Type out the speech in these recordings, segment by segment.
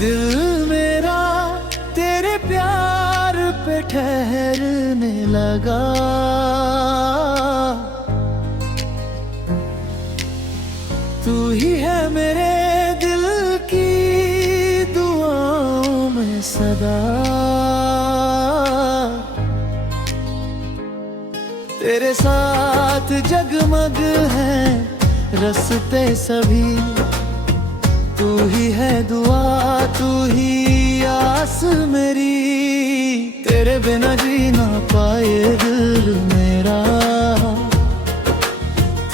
दिल मेरा तेरे प्यार पे ठहरने लगा। तू ही है मेरे दिल की दुआओं में सदा। तेरे साथ जगमग है रस्ते सभी। तू ही है दुआ, तू ही आस मेरी। तेरे बिना जी ना पाए दिल मेरा।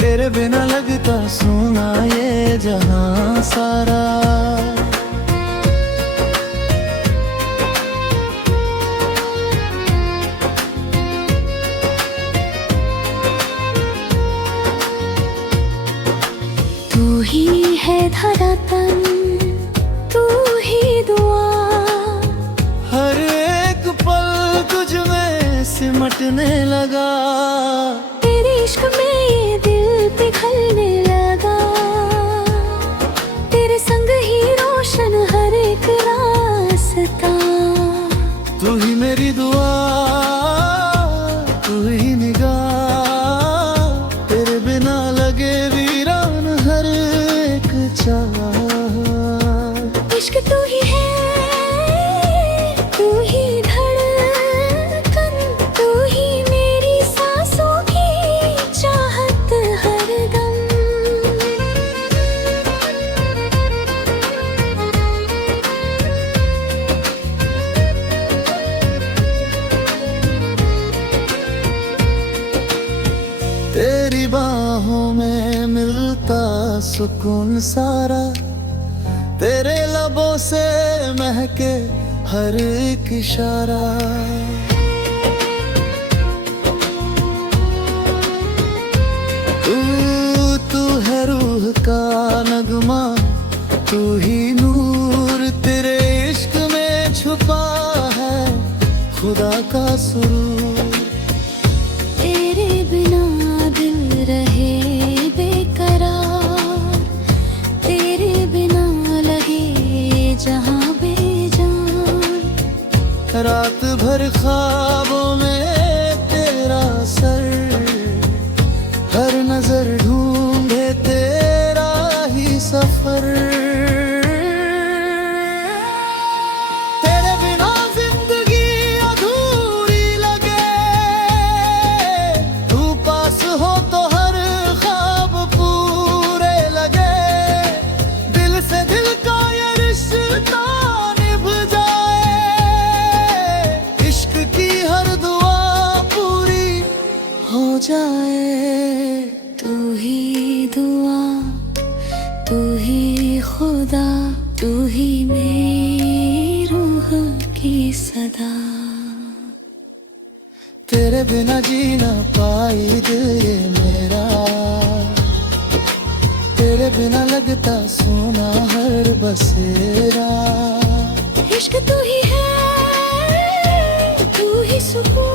तेरे बिना लगता सुना ये जहां सारा। तू ही है धड़कन, तू ही दुआ। हर एक पल तुझ में सिमटने लगा। तेरे इश्क में ये दिल पिघलने लगा। तेरे संग ही रोशन हर एक रास्ता। तू ही मेरी दुआ, तू ही निगाह। तेरे बिना लगे वीरान हर एक चाह। इश्क तू ही है, तू ही धड़कन, तू ही मेरी सांसों की चाहत हरदम। तेरी बाहों में मिलता सुकून सारा। तेरे लबों से महके हर एक इशारा। तू है रूह का नगमा, तू ही नूर। तेरे इश्क में छुपा है खुदा का सुरूर। तेरे बिना दिल रहे बेकरार। तेरे बिना लगे जहां बेजान। रात भर ख्वाबों में तेरा सर। हर नजर ढूंढे तेरा ही सफर। तेरे बिना जिंदगी अधूरी लगे। तू पास हो तो हर ख्वाब पूरे लगे। दिल से दिल का ये रिश्ता निभ जाए। इश्क की हर दुआ पूरी हो जाए। तू ही दुआ, तू ही खुदा, तू ही मेरी रूह की सदा। तेरे बिना जीना पाई दिल ये मेरा। तेरे बिना लगता सोना हर बसेरा। इश्क तू ही है, तू ही सुकून।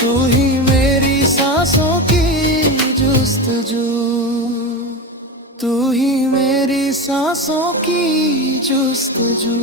तू ही मेरी सांसों की जुस्तजू। तू ही मेरी सांसों की जुस्तजू।